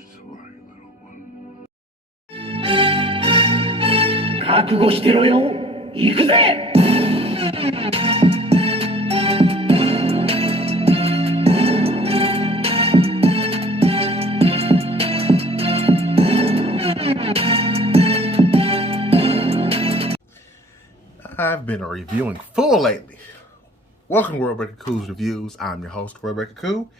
Sorry, little one. 覚悟してろよ。行くぜ。I've been reviewing full lately. Welcome to World Breaker Cool's Reviews. I'm your host, World Breaker Cool.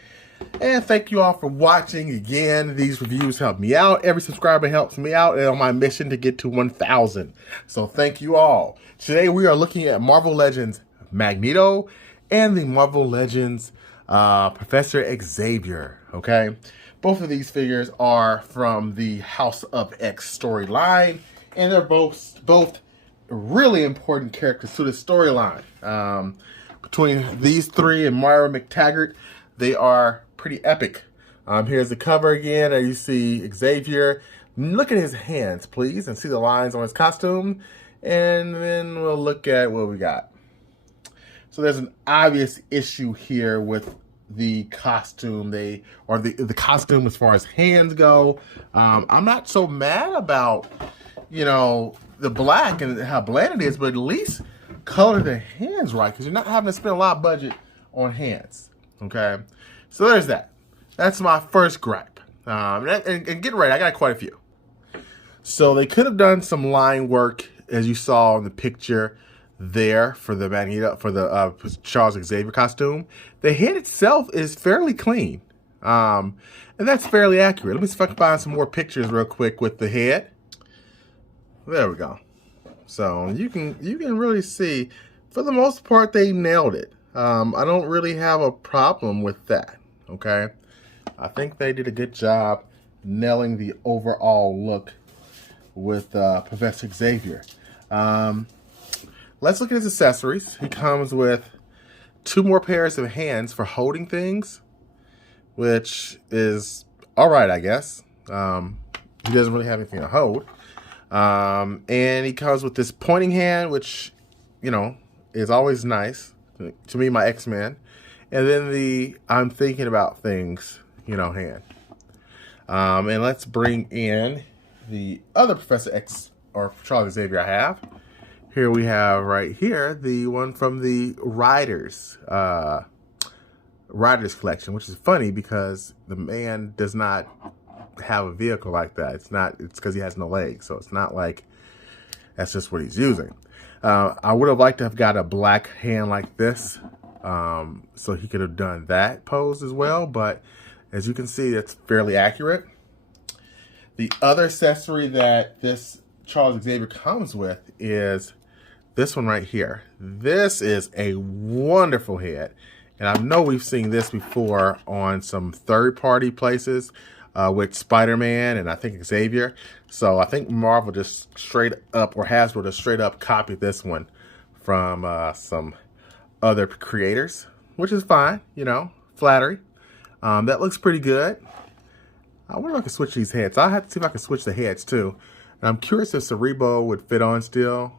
And thank you all for watching again. These reviews help me out. Every subscriber helps me out on my mission to get to 1,000. So thank you all. Today we are looking at Marvel Legends Magneto and the Marvel Legends Professor Xavier. Okay, both of these figures are from the House of X storyline, and they're both really important characters to the storyline. Between these three and Myra McTaggart, they are pretty epic. Here's the cover again, and you see Xavier. Look at his hands, please, and see the lines on his costume. And then we'll look at what we got. So there's an obvious issue here with the costume. The costume as far as hands go. I'm not so mad about, the black and how bland it is, but at least color the hands right, because you're not having to spend a lot of budget on hands. Okay, so there's that. That's my first gripe. And get ready, I got quite a few. So they could have done some line work, as you saw in the picture there, for the Magneto, for the Charles Xavier costume. The head itself is fairly clean, and that's fairly accurate. Let me see if I can find some more pictures real quick with the head. There we go. So you can really see, for the most part, they nailed it. I don't really have a problem with that. Okay, I think they did a good job nailing the overall look with Professor Xavier. Let's look at his accessories. He comes with 2 more pairs of hands for holding things, which is all right, I guess. He doesn't really have anything to hold. And he comes with this pointing hand, which, is always nice. To me, my X-Men. And then the I'm thinking about things, hand. And let's bring in the other Professor X, or Charles Xavier I have. Here we have right here, the one from the Riders collection, which is funny because the man does not have a vehicle like that. It's because he has no legs, so it's not like that's just what he's using. I would have liked to have got a black hand like this, so he could have done that pose as well, but as you can see, it's fairly accurate. The other accessory that this Charles Xavier comes with is this one right here. This is a wonderful head, and I know we've seen this before on some third-party places, with Spider-Man and I think Xavier. So I think Marvel just straight up, or Hasbro just straight up copied this one from some other creators, which is fine, flattery. That looks pretty good. I wonder if I can switch these heads. I'll have to see if I can switch the heads too. And I'm curious if Cerebro would fit on still.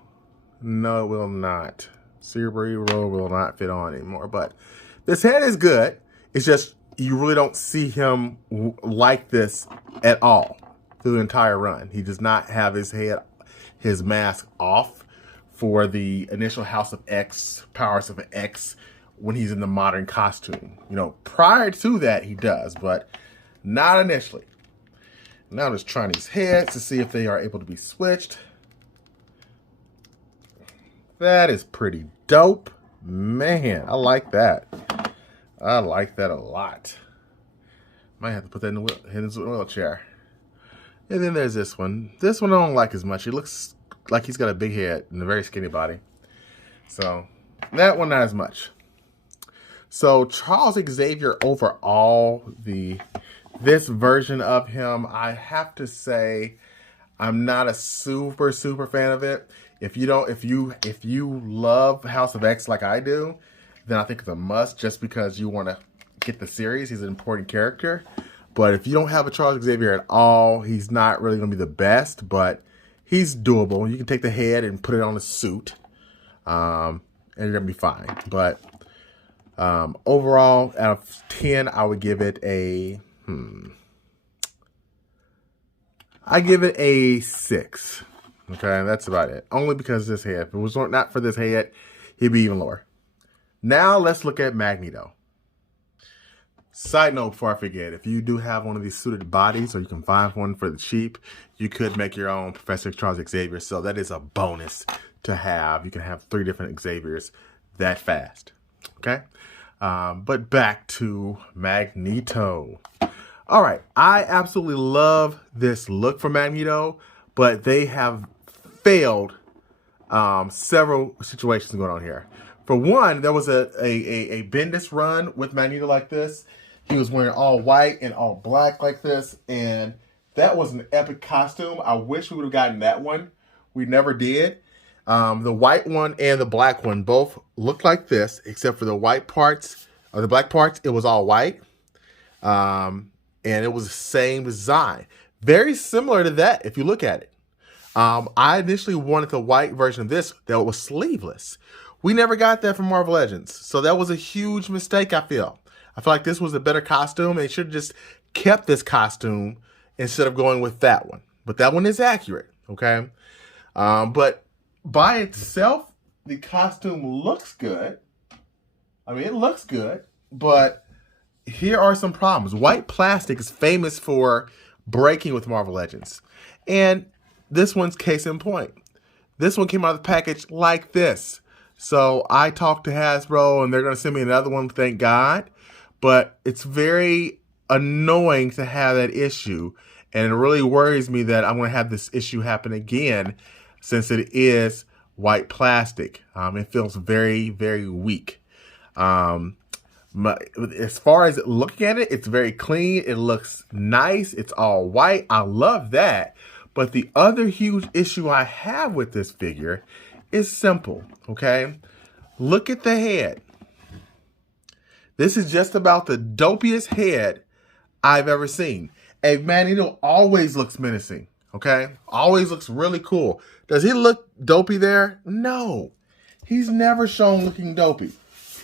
No, it will not. Cerebro will not fit on anymore. But this head is good. It's just you really don't see him like this at all through the entire run. He does not have his mask off for the initial House of X, Powers of X, when he's in the modern costume. Prior to that, he does, but not initially. Now I'm just trying these heads to see if they are able to be switched. That is pretty dope. Man, I like that. I like that a lot. Might have to put that in his wheelchair. And then there's this one. This one I don't like as much. He looks like he's got a big head and a very skinny body. So that one not as much. So Charles Xavier overall, this version of him, I have to say, I'm not a super fan of it. If you love House of X like I do, then I think it's a must, just because you want to get the series. He's an important character. But if you don't have a Charles Xavier at all, he's not really going to be the best, but he's doable. You can take the head and put it on a suit, and you're going to be fine. But overall, out of 10, I would give it a I give it a 6. Okay, that's about it. Only because of this head. If it was not for this head, he'd be even lower. Now let's look at Magneto. Side note before I forget, if you do have one of these suited bodies, or you can find one for the cheap, you could make your own Professor Charles Xavier. So that is a bonus to have. You can have 3 different Xaviers that fast. Okay? But back to Magneto. All right. I absolutely love this look for Magneto, but they have failed several situations going on here. For one, there was a Bendis run with Magneto like this. He was wearing all white and all black like this, and that was an epic costume. I wish we would have gotten that one. We never did. The white one and the black one both looked like this, except for the white parts, or the black parts, it was all white. And it was the same design. Very similar to that if you look at it. I initially wanted the white version of this that was sleeveless. We never got that from Marvel Legends. So that was a huge mistake, I feel. I feel like this was a better costume. They should have just kept this costume instead of going with that one. But that one is accurate, okay? But by itself, the costume looks good. I mean, it looks good. But here are some problems. White plastic is famous for breaking with Marvel Legends. And this one's case in point. This one came out of the package like this. So I talked to Hasbro, and they're going to send me another one, thank God. But it's very annoying to have that issue. And it really worries me that I'm going to have this issue happen again, since it is white plastic. It feels very, very weak. As far as looking at it, it's very clean. It looks nice. It's all white. I love that. But the other huge issue I have with this figure is simple, okay? Look at the head. This is just about the dopiest head I've ever seen. And Magneto always looks menacing, okay? Always looks really cool. Does he look dopey there? No. He's never shown looking dopey.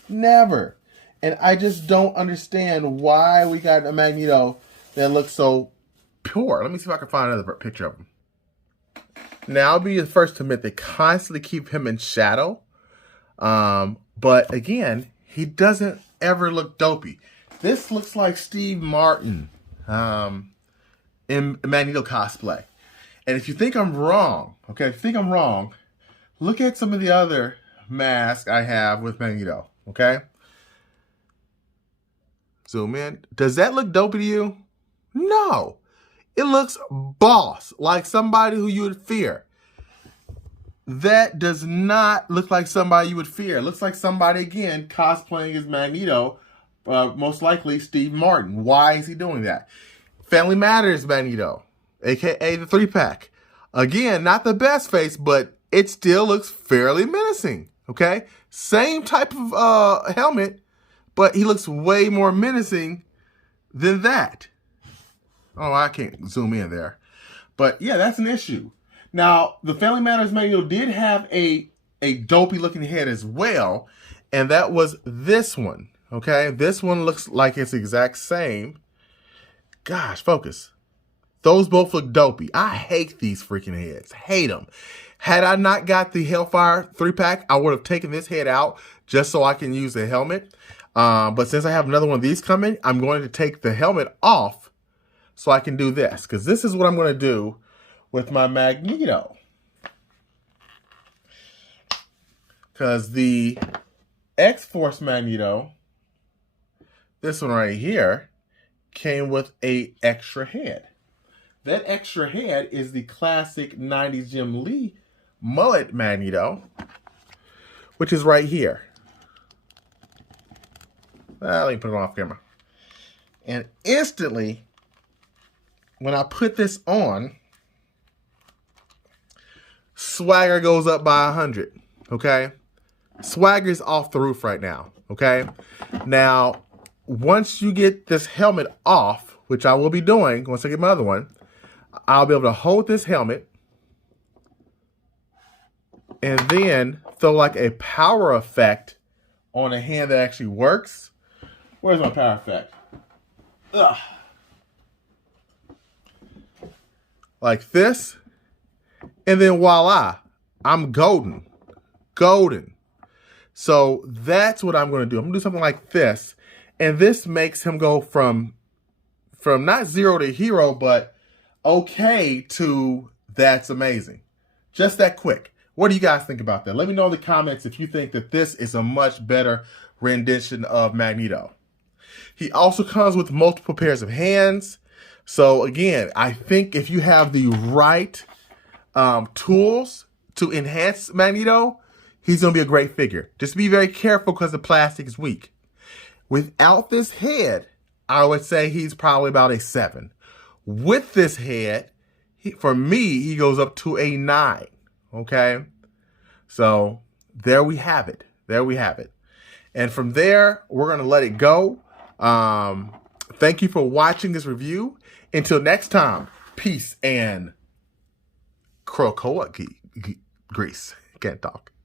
Never. And I just don't understand why we got a Magneto that looks so pure. Let me see if I can find another picture of him. Now, I'll be the first to admit they constantly keep him in shadow. But again, he doesn't ever look dopey. This looks like Steve Martin in Magneto cosplay. And if you think I'm wrong, okay, if you think I'm wrong, look at some of the other masks I have with Magneto, okay? Zoom in. Does that look dopey to you? No. It looks boss, like somebody who you would fear. That does not look like somebody you would fear. It looks like somebody, again, cosplaying as Magneto, most likely Steve Martin. Why is he doing that? Family Matters Magneto, a.k.a. the 3-pack. Again, not the best face, but it still looks fairly menacing, okay? Same type of helmet, but he looks way more menacing than that. Oh, I can't zoom in there. But yeah, that's an issue. Now, the Family Matters Magneto did have a dopey looking head as well, and that was this one, okay? This one looks like it's the exact same. Gosh, focus. Those both look dopey. I hate these freaking heads. Hate them. Had I not got the Hellfire 3-pack, I would have taken this head out just so I can use the helmet. But since I have another one of these coming, I'm going to take the helmet off so I can do this. Because this is what I'm going to do with my Magneto. Because the X-Force Magneto, this one right here, came with a extra head. That extra head is the classic 90s Jim Lee mullet Magneto, which is right here. Let me put it off camera. And instantly, when I put this on, swagger goes up by 100, okay? Swagger's off the roof right now, okay? Now, once you get this helmet off, which I will be doing once I get my other one, I'll be able to hold this helmet and then throw like a power effect on a hand that actually works. Where's my power effect? Ugh. like this, and then voila, I'm golden. Golden. So that's what I'm going to do. I'm going to do something like this, and this makes him go from not 0 to hero, but okay to that's amazing. Just that quick. What do you guys think about that? Let me know in the comments if you think that this is a much better rendition of Magneto. He also comes with multiple pairs of hands. So again, I think if you have the right tools to enhance Magneto, he's going to be a great figure. Just be very careful because the plastic is weak. Without this head, I would say he's probably about a 7. With this head, for me, he goes up to a 9. Okay? So there we have it. There we have it. And from there, we're going to let it go. Thank you for watching this review. Until next time, peace and crocoa grease. Can't talk.